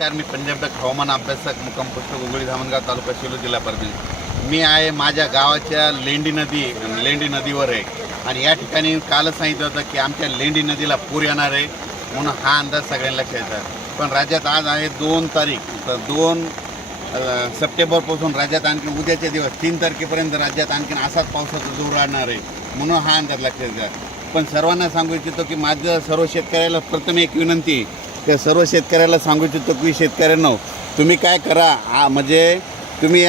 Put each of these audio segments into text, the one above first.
नमस्कार, मी पंजाब डक हवामान अभ्यासक मुक्काम पोस्ट गोगोळी धामणगाव तालुका सेलू जिल्हा परभणी. मी आहे माझ्या गावाच्या लेंडी नदीवर आहे आणि या ठिकाणी कालच सांगितलं होतं की आमच्या लेंडी नदीला पूर येणार आहे म्हणून हा अंदाज सगळ्यांना लक्षात येतात. पण राज्यात आज आहे 2 तारीख, तर 2 सप्टेंबरपासून राज्यात आणखी उद्याचे दिवस 3 तारखेपर्यंत राज्यात आणखीन असाच पावसाचा जोर राहणार आहे म्हणून हा अंदाज लक्षात येतात. पण सर्वांना सांगू इच्छितो की माझं सर्व शेतकऱ्याला प्रथम एक विनंती, त्या सर्व शेतकऱ्याला सांगू इच्छितो की शेतकऱ्यांनो तुम्ही काय करा, म्हणजे तुम्ही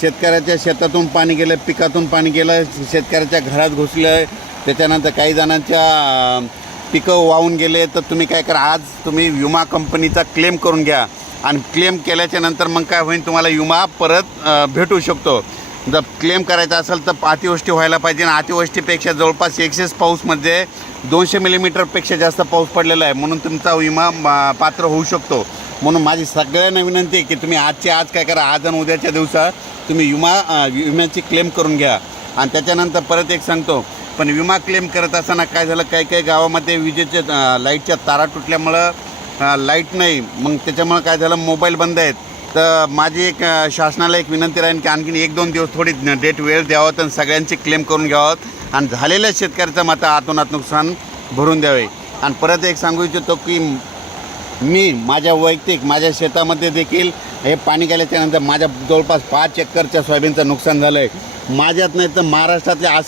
शेतकऱ्याच्या शेतातून पाणी गेलं, पिकातून पाणी गेलं, शेतकऱ्याच्या घरात घुसलं, त्याच्यानंतर काही जणांच्या पिकं वाहून गेले, तर तुम्ही काय करा, आज तुम्ही विमा कंपनीचा क्लेम करून घ्या आणि क्लेम केल्याच्या नंतर मग काय होईल, तुम्हाला विमा परत भेटू शकतो. जर क्लेम करायचा असेल तर अतिवृष्टी व्हायला पाहिजे आणि अतिवृष्टीपेक्षा जवळपास एक्सेस पाऊसमध्ये 200 मिलीमीटरपेक्षा जास्त पाऊस पडलेला आहे म्हणून तुमचा विमा पात्र होऊ शकतो. म्हणून माझी सगळ्यांना विनंती आहे की तुम्ही आजच्या आज काय करा, आज आणि उद्याच्या दिवसात तुम्ही विम्याची क्लेम करून घ्या. आणि त्याच्यानंतर परत एक सांगतो, पण विमा क्लेम करत असताना काय झालं, काही गावामध्ये विजेच्या लाईटच्या तारा तुटल्यामुळं लाईट नाही, मग त्याच्यामुळं काय झालं, मोबाईल बंद आहेत. तर माझी एक शासनाला एक विनंती राहील की आणखीन 1-2 दिवस थोडी डेट वेळ द्यावं आणि सगळ्यांची क्लेम करून घ्यावं आणि झालेल्या शेतकऱ्याचं मात्र आतोनात नुकसान भरून द्यावे. आणि परत एक सांगू इच्छितो की मी माझ्या शेतामध्ये देखील हे पाणी गेल्याच्यानंतर माझ्या जवळपास 5 एकरच्या सोयाबीनचं नुकसान झालं आहे. माझ्यात नाही तर महाराष्ट्रातल्या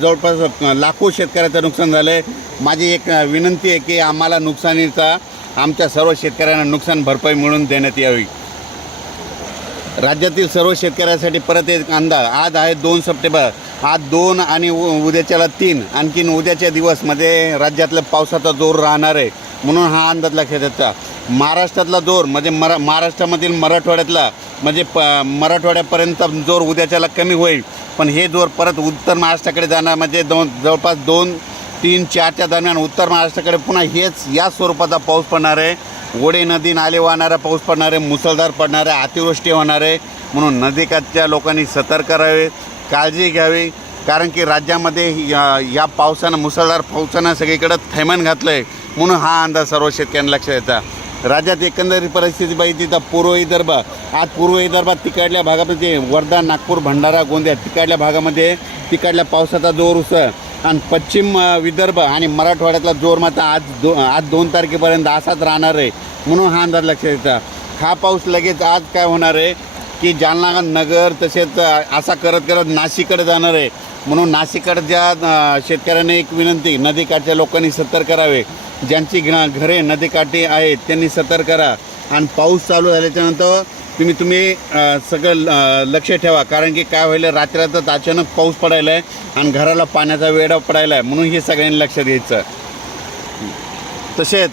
जवळपास लाखो शेतकऱ्याचं नुकसान झालं आहे. माझी एक विनंती आहे की आम्हाला नुकसानीचा आमच्या सर्व शेतकऱ्यांना नुकसान भरपाई मिळून देण्यात यावी. राज्यातील सर्व शेतकऱ्यांसाठी परत एक अंदाज, आज आहे 2 सप्टेंबर, आज 2 आणि उद्याच्याला 3, आणखीन उद्याच्या दिवसमध्ये राज्यातलं पावसाचा जोर राहणार आहे म्हणून हा अंदाज लक्षात येतो. महाराष्ट्रातला जोर म्हणजे महाराष्ट्रामधील मराठवाड्यातला म्हणजे मराठवाड्यापर्यंत जोर उद्याच्याला कमी होईल, पण हे जोर परत उत्तर महाराष्ट्राकडे जाणार, म्हणजे जवळपास 2, 3, 4च्या दरम्यान उत्तर महाराष्ट्राकडे पुन्हा या स्वरूपाचा पाऊस पडणार आहे. ओढे नदी नाले वाहणारा पाऊस पडणार आहे, मुसळधार पडणार आहे, अतिवृष्टी होणार आहे. म्हणून नदीकाठच्या लोकांनी सतर्क राहावे, काळजी घ्यावी, कारण की राज्यामध्ये या पावसानं, मुसळधार पावसानं सगळीकडं थैमान घातलं आहे म्हणून हा अंदाज सर्व शेतकऱ्यांना लक्षात येतात. राज्यात एकंदरीत परिस्थिती पाहिजे तर पूर्व विदर्भात तिकडल्या भागामध्ये वर्धा, नागपूर, भंडारा, गोंदिया तिकडल्या भागामध्ये तिकडल्या पावसाचा जोर उसळ आणि पश्चिम विदर्भ आणि मराठवाड्यातला जोर मात्र आज 2 तारखेपर्यंत असाच राहणार आहे म्हणून हा अंदाज लक्षात येतात. हा पाऊस लगेच आज काय होणार आहे की जालना, नगर तसेच असा करत नाशिककडे जाणार आहे. म्हणून नाशिककडच्या शेतकऱ्यांना एक विनंती, नदीकाठच्या लोकांनी सतर्क करावे, ज्यांची घरे नदीकाठी आहेत त्यांनी सतर्क करा. आणि पाऊस चालू झाल्याच्यानंतर तुम्ही सगळं लक्ष ठेवा, कारण की काय व्हायला, रात्रातच अचानक पाऊस पडायला आहे आणि घराला पाण्याचा वेढा पडायला आहे म्हणून हे सगळ्यांनी लक्षात घ्यायचं. तसेच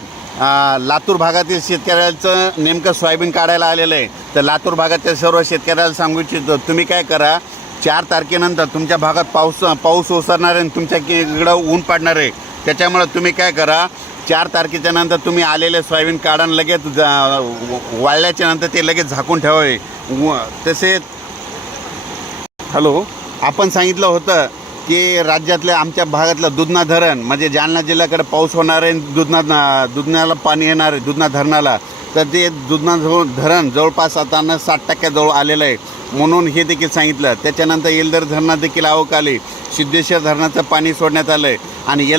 लातूर भागातील शेतकऱ्याचं नेमकं सोयाबीन काढायला आलेलं आहे, तर लातूर भागातील सर्व शेतकऱ्याला सांगू इच्छितो, तुम्ही काय करा, 4 तारखेनंतर तुमच्या भागात पाऊस ओसरणार आहे आणि तुमच्याकडं ऊन पडणार आहे. त्याच्यामुळं तुम्ही काय करा, 4 तारखेच्या नंतर तुम्ही आलेले सोयाबीन काढून लगेच वाळल्याच्या नंतर ते लगेच झाकून ठेवावे. तसेच आपण सांगितलं होतं की राज्यातल्या आमच्या भागातलं दुधना धरण म्हणजे जालना जिल्ह्याकडे पाऊस होणार आहे, दुधनाला पाणी येणार आहे, दुधना धरणाला, तर ते दुधना धरण जवळपास आता 60% जवळ आलेलं आहे म्हणून हे देखील सांगितलं. त्याच्यानंतर येलदर धरणात देखील आवक आली, सिद्धेश्वर धरणाचं पाणी सोडण्यात आलं आहे आणि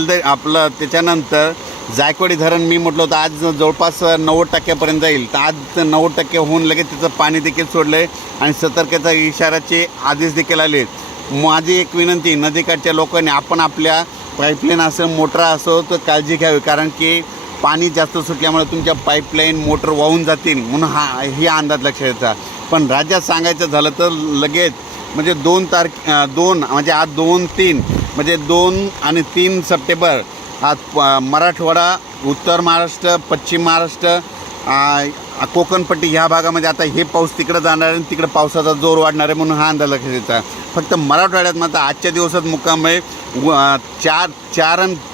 त्याच्यानंतर जायकवाडी धरण मी म्हटलं होतं आज जवळपास 90% जाईल, तर आज 90% होऊन लगेच त्याचं पाणी देखील सोडलं आहे आणि सतर्कता इशाऱ्याचे आदेश देखील आले. माझी एक विनंती, नदीकाठच्या लोकांनी आपण आपल्या पाईपलाईन असो, मोटर असो तर काळजी घ्यावी, कारण की पाणी जास्त सुटल्यामुळे तुमच्या पाईपलाईन, मोटर वाहून जातील म्हणून ही अंदाज लक्षात येतात. पण राज्यात सांगायचं झालं तर लगेच म्हणजे 2 म्हणजे आज 2-3 म्हणजे 2 आणि 3 सप्टेंबर आज मराठवाडा, उत्तर महाराष्ट्र, पश्चिम महाराष्ट्र, कोकणपट्टी ह्या भागामध्ये आता हे पाऊस तिकडं जाणार आहे आणि तिकडं पावसाचा जोर वाढणार आहे म्हणून हा अंदाज लक्षात येतात. फक्त मराठवाड्यात मात्र आजच्या दिवसात मुक्काम आहे.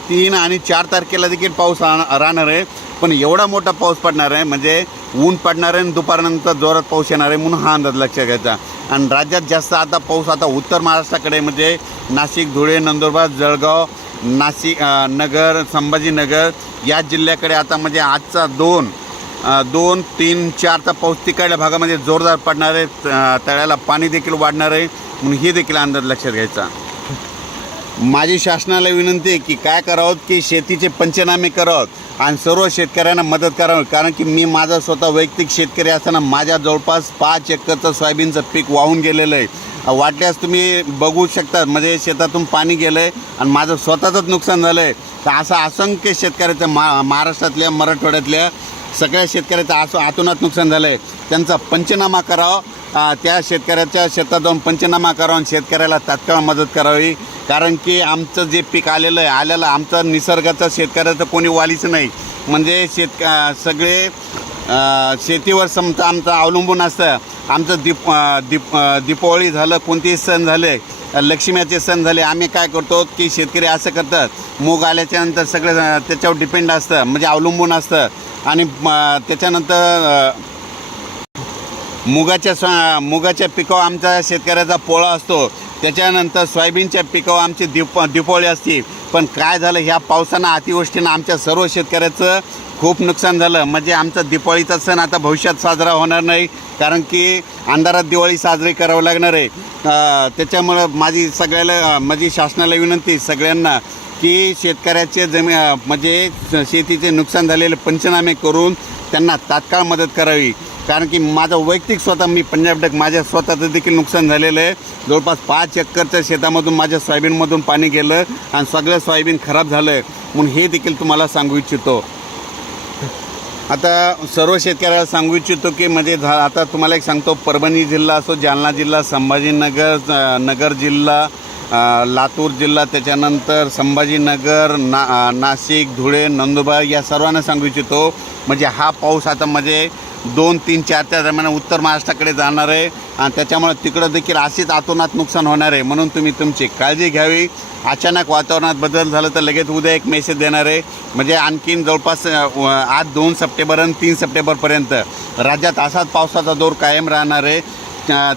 3 आणि 4 तारखेला देखील पाऊस राहणार आहे, पण एवढा मोठा पाऊस पडणार आहे म्हणजे ऊन पडणार आहे आणि दुपारनंतर जोरात पाऊस येणार आहे म्हणून हा अंदाज लक्षात घ्यायचा. आणि राज्यात जास्त आता पाऊस उत्तर महाराष्ट्राकडे म्हणजे नाशिक, धुळे, नंदुरबार, जळगाव, नाशिक, नगर, संभाजीनगर या जिल्ह्याकडे आता म्हणजे आजचा 2 2, 3, 4चा पाऊस तिकडल्या भागामध्ये जोरदार पडणार आहे, तळ्याला पाणी देखील वाढणार आहे, म्हणून हे देखील अंदाज लक्षात घ्यायचा. माझी शासनाला विनंती आहे की काय करावं की शेतीचे पंचनामे करावं आणि सर्व शेतकऱ्यांना मदत करावी. कारण की मी माझा स्वतः वैयक्तिक शेतकरी असताना माझ्या जवळपास 5 एकरचं सोयाबीनचं पीक वाहून गेलेलं आहे. वाटल्यास तुम्ही बघू शकता, म्हणजे शेतातून पाणी गेलं आहे आणि माझं स्वतःचंच नुकसान झालं आहे. तर असं असंख्य शेतकऱ्याचं महाराष्ट्रातल्या मराठवाड्यातल्या सगळ्या शेतकऱ्याचं आतोनात नुकसान झालं आहे. त्यांचा पंचनामा करावा, त्या शेतकऱ्याच्या शेतात जाऊन पंचनामा करावा आणि शेतकऱ्याला तात्काळ मदत करावी. कारण की आमचं जे पीक आलेलं आहे आमचं निसर्गाचं शेतकऱ्याचं कोणी वालीच नाही. म्हणजे सगळे शेतीवर समजा आमचं अवलंबून असतं. आमचं दीपावली झालं, कोणतेही सण झाले, लक्ष्मीचे सण झाले, आम्ही काय करतो की शेतकरी असं करतात, मूग आल्याच्यानंतर सगळं त्याच्यावर डिपेंड असतं, म्हणजे अवलंबून असतं. आणि त्याच्यानंतर मुगाच्या पिकावर आमचा शेतकऱ्याचा पोळा असतो. त्याच्यानंतर सोयाबीनच्या पिकावर आमची दीपावली असते. पण काय झालं, ह्या पावसानं अतिवृष्टीनं आमच्या सर्व शेतकऱ्याचं खूप नुकसान झालं. म्हणजे आमचा दीपावलीचा सण आता भविष्यात साजरा होणार नाही, कारण की अंधारात दिवाळी साजरी करावं लागणार आहे. त्याच्यामुळं माझी शासनाला विनंती सगळ्यांना की शेतकऱ्याचे म्हणजे शेतीचे नुकसान झालेले पंचनामे करून त्यांना तात्काळ मदत करावी. कारण की माझं वैयक्तिक मी पंजाब डक माझ्या स्वतःचं देखील नुकसान झालेलं आहे. जवळपास 5 एकरच्या शेतामधून माझ्या सोयाबीनमधून पाणी गेलं आणि सगळं सोयाबीन खराब झालं आहे, म्हणून हे देखील तुम्हाला सांगू इच्छितो. आता सर्व शेतकऱ्याला सांगू इच्छितो की म्हणजे आता तुम्हाला एक सांगतो, परभणी जिल्हा असो, जालना जिल्हा, नगर जिल्हा, लातूर जिल्हा, त्याच्यानंतर संभाजीनगर, नाशिक, धुळे, नंदुरबार या सर्वांना सांगू इच्छितो. म्हणजे हा पाऊस आता म्हणजे 2, 3, 4च्या दरम्यान उत्तर महाराष्ट्राकडे जाणार आहे आणि त्याच्यामुळे तिकडं देखील अशीच आतोनात नुकसान होणार आहे. म्हणून तुम्ही तुमची काळजी घ्यावी. अचानक वातावरणात बदल झालं तर लगेच उद्या एक मेसेज देणार आहे. म्हणजे आणखीन जवळपास आज 2 सप्टेंबर आणि 3 सप्टेंबरपर्यंत राज्यात असाच पावसाचा जोर कायम राहणार आहे.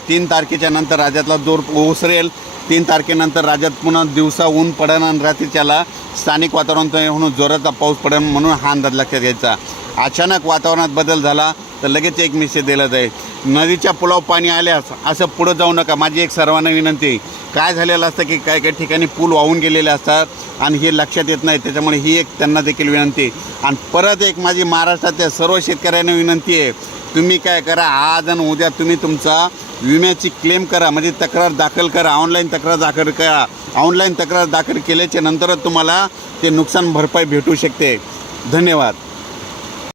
3 तारखेच्या नंतर राज्यातला जोर ओसरेल. 3 तारखेनंतर राज्यात पुन्हा दिवसा ऊन पडेल आणि रात्रीच्याला स्थानिक वातावरण म्हणून जोराचा पाऊस पडेल, म्हणून हा अंदाज लक्षात घ्यायचा. अचानक वातावरणात बदल झाला तर लगेच एक मेसेज दिला जाईल. नदीच्या पुलावर पाणी आल्यास असं पुढं जाऊ नका, माझी एक सर्वांना विनंती. काय झालेलं असतं की काही ठिकाणी पूल वाहून गेलेले असतात आणि हे लक्षात येत नाही, त्याच्यामुळे ही एक त्यांना देखील विनंती. आणि परत एक माझी महाराष्ट्रातल्या सर्व शेतकऱ्यांना विनंती आहे, तुम्ही काय करा, आज आणि उद्या तुम्ही तुमचा विम्याची क्लेम करा, म्हणजे तक्रार दाखल करा, ऑनलाईन तक्रार दाखल करा. ऑनलाईन तक्रार दाखल केल्याच्या नंतरच तुम्हाला ते नुकसान भरपाई भेटू शकते. धन्यवाद.